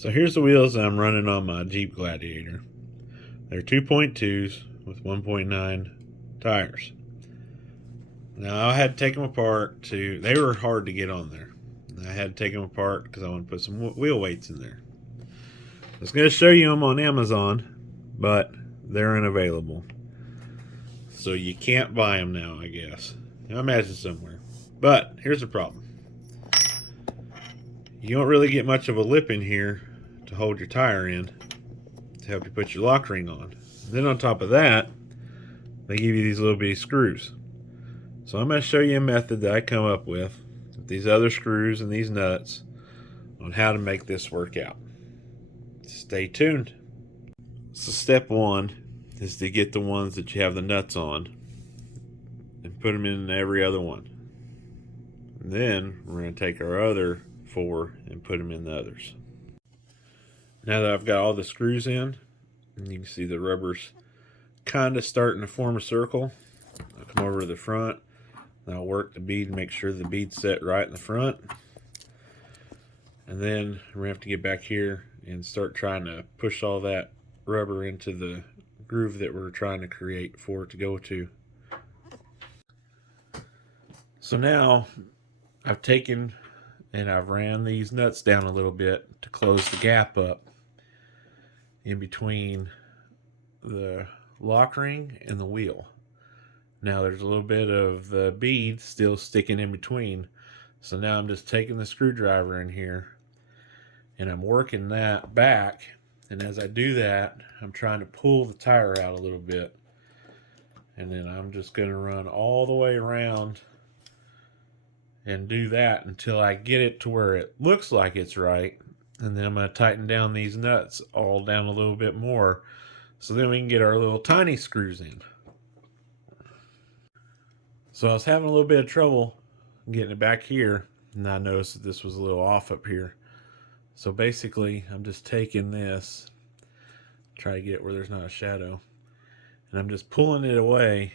So here's the wheels I'm running on my Jeep Gladiator. They're 2.2s with 1.9 tires. Now I had to take them apart they were hard to get on there. I had to take them apart because I want to put some wheel weights in there. I was going to show you them on Amazon, but they're unavailable. So you can't buy them now, I guess. I imagine somewhere. But here's the problem. You don't really get much of a lip in here to hold your tire in to help you put your lock ring on. Then on top of that, they give you these little bitty screws. So I'm going to show you a method that I come up with these other screws and these nuts on how to make this work out. Stay tuned. So step one is to get the ones that you have the nuts on and put them in every other one. And then we're going to take our other 4 and put them in the others. Now that I've got all the screws in, and you can see the rubber's kind of starting to form a circle, I'll come over to the front and I'll work the bead and make sure the bead's set right in the front. And then we're going to have to get back here and start trying to push all that rubber into the groove that we're trying to create for it to go to. So now I've taken and I've ran these nuts down a little bit to close the gap up in between the lock ring and the wheel. Now there's a little bit of the bead still sticking in between. So now I'm just taking the screwdriver in here and I'm working that back. And as I do that, I'm trying to pull the tire out a little bit. And then I'm just going to run all the way around and do that until I get it to where it looks like it's right. And then I'm going to tighten down these nuts all down a little bit more so then we can get our little tiny screws in. So I was having a little bit of trouble getting it back here, and I noticed that this was a little off up here. So basically I'm just taking this, try to get it where there's not a shadow, and I'm just pulling it away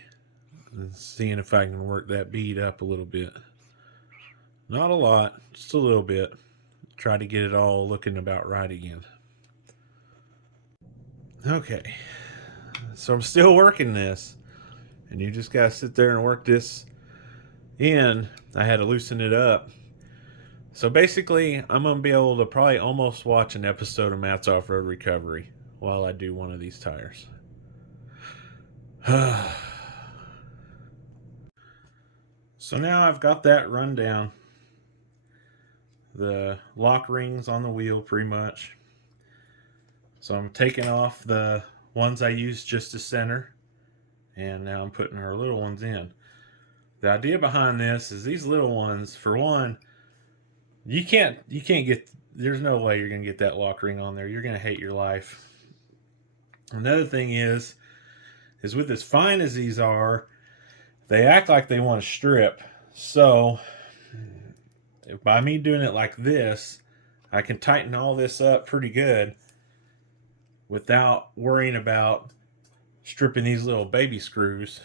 and seeing if I can work that bead up a little bit. Not a lot, just a little bit. Try to get it all looking about right again. Okay, so I'm still working this, and you just gotta sit there and work this in. I had to loosen it up. So basically, I'm gonna be able to probably almost watch an episode of Matt's Off-Road Recovery while I do one of these tires. So now I've got that run down. The lock rings on the wheel pretty much. So I'm taking off the ones I used just to center, and now I'm putting our little ones in. The idea behind this is these little ones, for one, you can't get, there's no way you're gonna get that lock ring on there. You're gonna hate your life. Another thing is with as fine as these are, they act like they want to strip. So by me doing it like this, I can tighten all this up pretty good without worrying about stripping these little baby screws.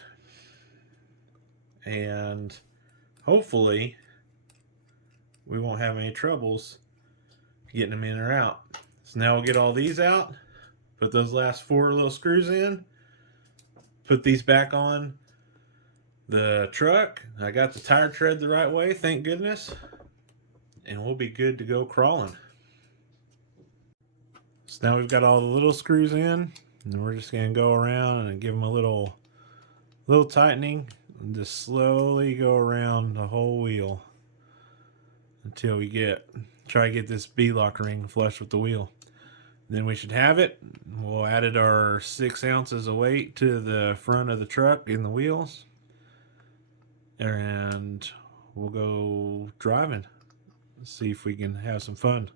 And hopefully we won't have any troubles getting them in or out. So now we'll get all these out, put those last 4 little screws in, put these back on the truck. I got the tire tread the right way, thank goodness. And we'll be good to go crawling. So now we've got all the little screws in, and we're just going to go around and give them a little tightening and just slowly go around the whole wheel until we try to get this beadlock ring flush with the wheel. Then we should have it. We'll added our 6 ounces of weight to the front of the truck in the wheels, and we'll go driving. See if we can have some fun.